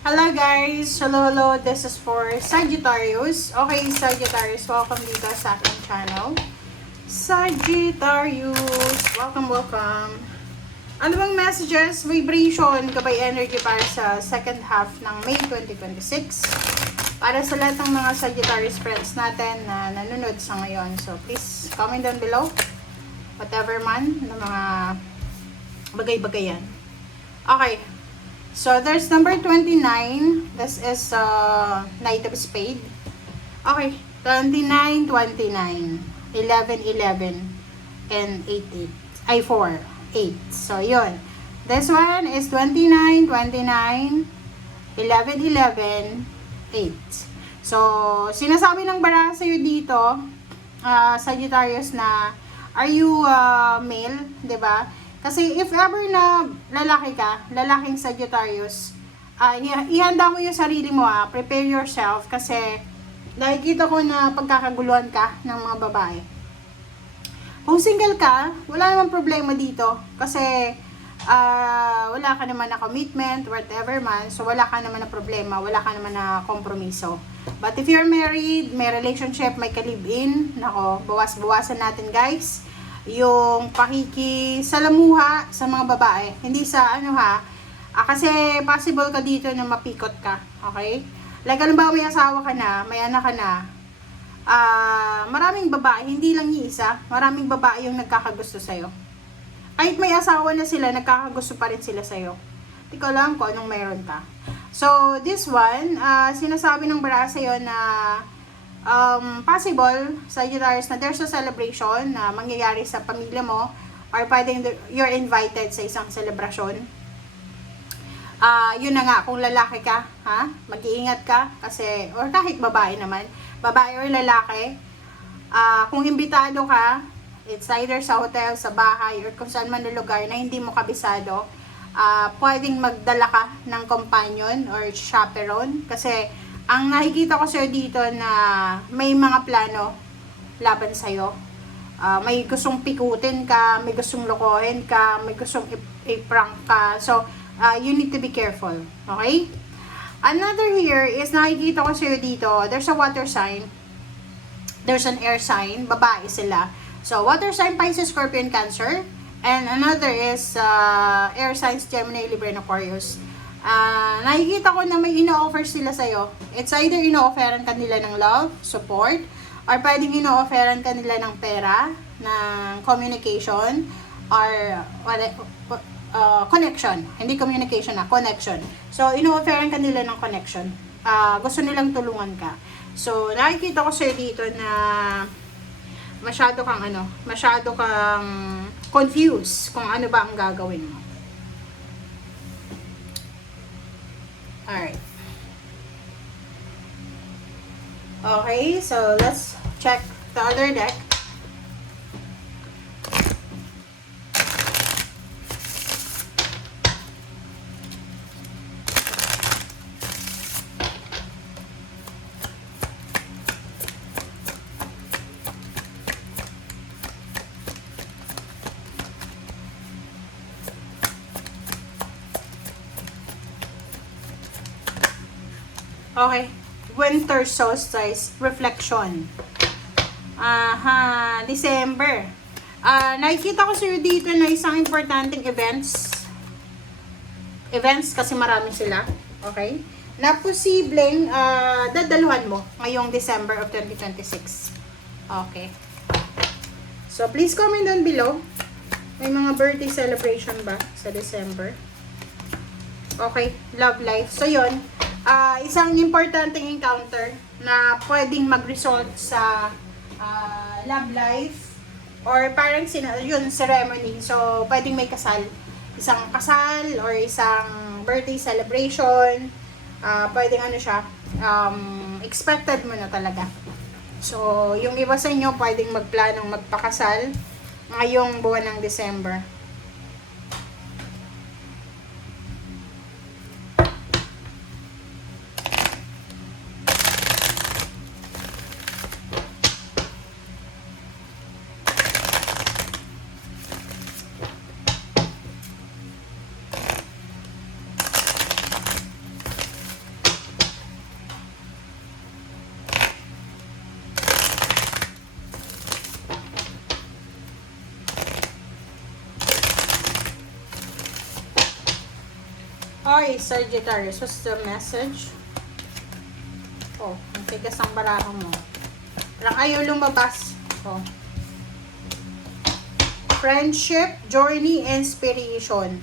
Hello guys! Hello! This is for Sagittarius. Okay, Sagittarius, welcome dito sa aking channel. Sagittarius, welcome. Ano bang messages, vibration, gabay energy para sa second half ng May 2026? Para sa lahat ng mga Sagittarius friends natin na nanonood sa ngayon. So please comment down below. Whatever man, ng mga bagay-bagay yan. Okay. So, there's number 29. This is Knight of Spade. Okay. 29, 29. 11, 11. And 8, 8. Ay, 4. 8. So, yun. This one is 29, 29. 11, 11. 8. So, sinasabi ng bara sa'yo dito, Sagittarius, na are you male? 'Di ba? Kasi if ever na lalaki ka, lalaking Sagittarius, ihanda mo yung sarili mo, prepare yourself, kasi nakikita ko na pagkakaguluhan ka ng mga babae. Kung single ka, wala namang problema dito, kasi wala ka naman na commitment, whatever man, so wala ka naman na problema, wala ka naman na kompromiso. But if you're married, may relationship, may ka-live-in, nako, bawas-bawasan natin guys yung pakikisalamuha sa mga babae. Hindi sa kasi possible ka dito na mapikot ka. Okay? Like, halimbawa may asawa ka na, may anak ka na, maraming babae, hindi lang yung isa, maraming babae yung nagkakagusto sa'yo. Kahit may asawa na sila, nagkakagusto pa rin sila sa'yo. Hindi ko alam kung anong meron ka. So, this one, sinasabi ng bara sa'yo na possible, Sagittarius, na there's a celebration na mangyayari sa pamilya mo, or pwedeng you're invited sa isang celebration. Yun na nga, kung lalaki ka, mag-iingat ka, kasi, or kahit babae naman, babae or lalaki, kung imbitado ka, it's either sa hotel, sa bahay, or kung saan man na lugar na hindi mo kabisado, pwedeng magdala ka ng companion or chaperone, kasi ang nakikita ko sa'yo dito na may mga plano laban sa'yo. May gustong pikutin ka, may gustong lokohin ka, may gustong i-prank ka. So, you need to be careful. Okay? Another here is nakikita ko sa'yo dito, there's a water sign, there's an air sign, babae sila. So, water sign, Pisces, Scorpion, Cancer. And another is air signs, Gemini, Libra, and Aquarius. Nakikita ko na may ino-offer sila sa'yo. It's either ino-offeran kanila ng love, support, or pwedeng ino-offeran kanila ng pera, ng communication, or connection. Hindi communication connection. So, ino-offeran kanila ng connection. Gusto nilang tulungan ka. So, nakikita ko sa'yo dito na masyado kang confused kung ano ba ang gagawin mo. Alright. Okay, so let's check the other deck. Okay. Winter solstice reflection. December. Nakikita ko sa'yo dito na isang importanteng events. Events kasi marami sila. Okay? Na posibleng dadaluhan mo ngayong December of 2026. Okay. So, please comment down below. May mga birthday celebration ba sa December? Okay. Love life. So, yun. Isang importanteng encounter na pwedeng mag-result sa love life or parang ceremony. So, pwedeng may kasal. Isang kasal or isang birthday celebration. Pwedeng expected mo na talaga. So, yung iba sa inyo pwedeng magplanong magpakasal ngayong buwan ng December. Okay, Sagittarius, what's the message? Oh, ang tigas ang baraha mo. Parang ayaw lumabas. Oh. Friendship, journey, inspiration.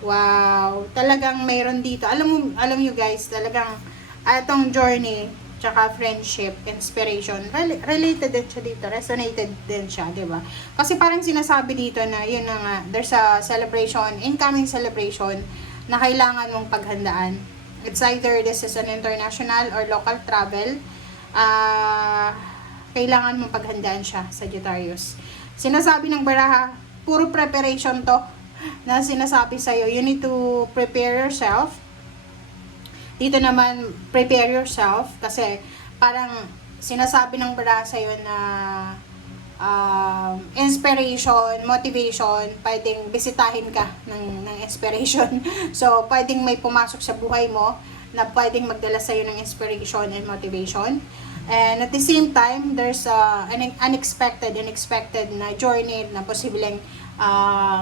Wow, talagang mayroon dito. Alam you guys, talagang atong journey, tsaka friendship, inspiration, related din siya dito, resonated din siya, di ba? Kasi parang sinasabi dito na, yun na nga, there's a celebration, incoming celebration, na kailangan mong paghandaan. It's either this is an international or local travel, kailangan mong paghandaan siya, Sagittarius. Sinasabi ng baraha, puro preparation to, na sinasabi sa'yo, you need to prepare yourself. Dito naman, prepare yourself, kasi parang sinasabi ng baraha sa'yo na inspiration, motivation, pwedeng bisitahin ka ng inspiration. So, pwedeng may pumasok sa buhay mo na pwedeng magdala sa'yo ng inspiration and motivation. And at the same time, there's an unexpected na journey na posibleng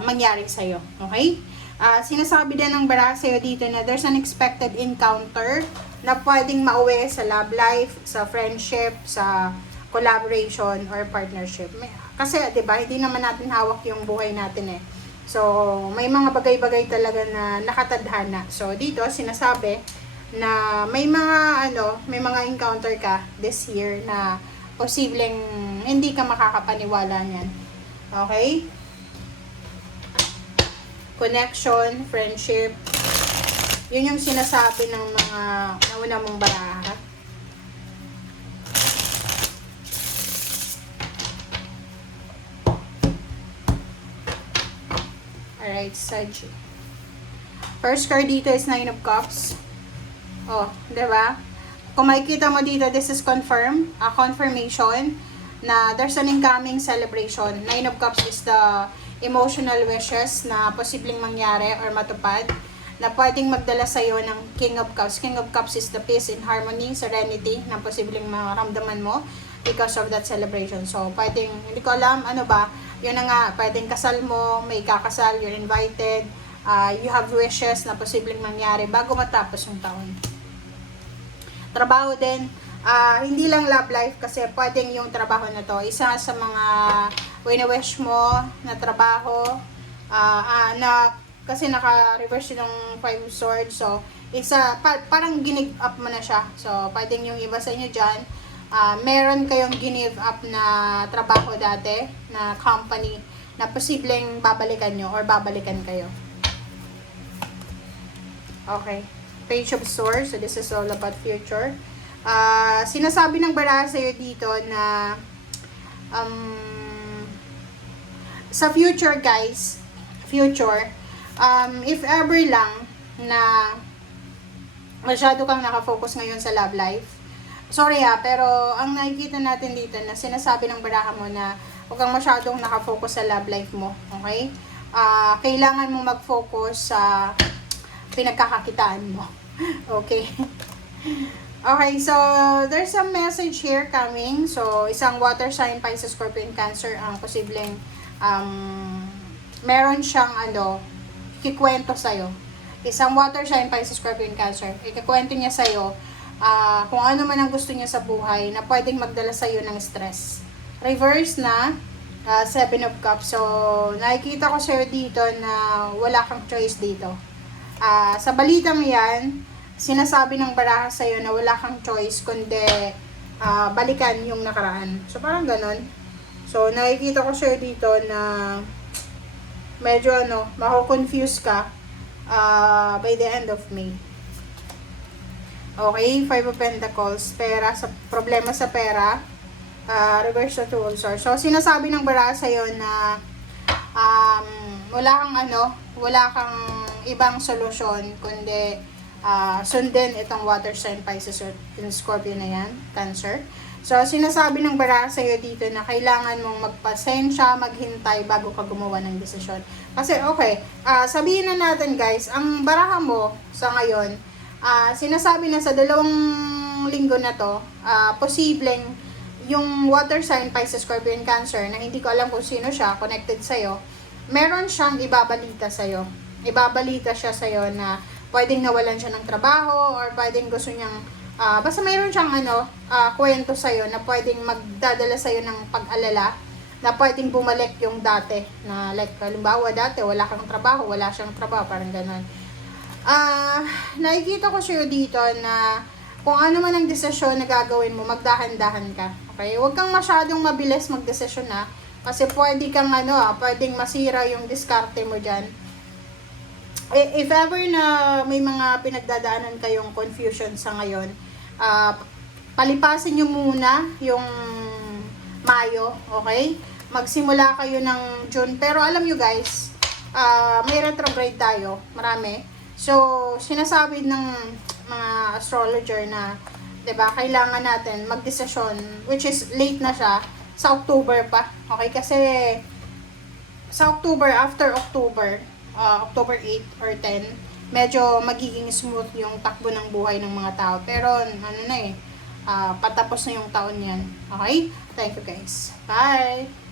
mangyari sa'yo. Okay? Sinasabi din ng baraha sa'yo dito na there's an unexpected encounter na pwedeng mauwi sa love life, sa friendship, sa collaboration or partnership. Kasi 'di ba, hindi naman natin hawak yung buhay natin eh. So, may mga bagay-bagay talaga na nakatadhana. So, dito sinasabi na may mga encounter ka this year na posibleng hindi ka makakapaniwala niyan. Okay? Connection, friendship. Yun yung sinasabi ng mga nauna mong baraha. Alright, Sag. First card dito is Nine of Cups. Oh, diba? Kung makikita mo dito, this is a confirmation na there's an incoming celebration. Nine of Cups is the emotional wishes na posibleng mangyari or matupad, na pwedeng magdala sa'yo ng King of Cups. King of Cups is the peace and harmony, serenity na posibleng maramdaman mo because of that celebration. So, pwedeng, hindi ko alam, ano ba, yun na nga, pwedeng kasal mo, may kakasal, you're invited, you have wishes na posibleng mangyari bago matapos yung taon. Trabaho din, hindi lang love life, kasi pwedeng yung trabaho na to, isa sa mga wini-wish mo na trabaho, kasi naka-reverse yung Five of Swords, so, parang give up mo na siya. So, pwedeng yung iba sa inyo dyan, meron kayong give up na trabaho dati, na company, na posibleng babalikan nyo or babalikan kayo. Okay. Page of Swords. So, this is all about future. Sinasabi ng baraha sa'yo dito na sa future, guys, if ever lang na masyado kang nakafocus ngayon sa love life, sorry pero ang nakikita natin dito na sinasabi ng baraha mo na huwag kang masyadong nakafocus sa love life mo, okay? Kailangan mo mag-focus sa pinagkakakitaan mo. Okay? Okay, so there's a message here coming. So, isang water sign, Pisces, Scorpio, and Cancer ang posibleng meron siyang kikwento sa'yo. Isang water sign, Pisces, Scorpio, and Cancer. Ikikwento niya sa'yo kung ano man ang gusto niya sa buhay na pwedeng magdala sa'yo ng stress. Reverse na, Seven of Cups. So, nakikita ko sa'yo dito na wala kang choice dito. Sa balitang yan, sinasabi ng baraha sa'yo na wala kang choice kundi balikan yung nakaraan. So, parang ganon. So, nakikita ko sa'yo dito na medyo mako-confuse ka by the end of May. Okay, Five of Pentacles, pera, problema sa pera, reverse the Two of Swords. So, sinasabi ng baraha sa'yo na wala kang ibang solusyon kundi sundin itong water sign, Pisces, and Scorpio na yan, Cancer. So, sinasabi ng baraha sa'yo dito na kailangan mong magpasensya, maghintay bago ka gumawa ng desisyon. Kasi, okay, sabihin na natin guys, ang baraha mo sa ngayon, sinasabi na sa 2 linggo na to, posibleng yung water sign, Pisces, Scorpio, and Cancer, na hindi ko alam kung sino siya, connected sa'yo, meron siyang ibabalita sa'yo. Ibabalita siya sa'yo na pwedeng nawalan siya ng trabaho, or pwedeng gusto niyang, basta mayroon siyang kwento sa'yo na pwedeng magdadala sa'yo ng pag-alala, na pwedeng bumalik yung dati, na like, halimbawa dati, wala kang trabaho, wala siyang trabaho, parang gano'n. Nakikita ko sa'yo dito na kung ano man ang desisyon na gagawin mo, magdahan-dahan ka. Okay? Huwag kang masyadong mabilis magdesisyon na, kasi pwede kang pwedeng masira yung diskarte mo dyan. If ever na may mga pinagdadaanan kayong confusion sa ngayon, palipasin nyo muna yung Mayo, okay? Magsimula kayo ng June. Pero alam nyo guys, may retrograde tayo, marami. So, sinasabi ng mga astrologer na, 'di ba, kailangan natin magdesisyon, which is late na siya, sa October pa. Okay? Kasi sa October, after October, October 8 or 10, medyo magiging smooth yung takbo ng buhay ng mga tao. Pero patapos na yung taon yan. Okay? Thank you guys. Bye!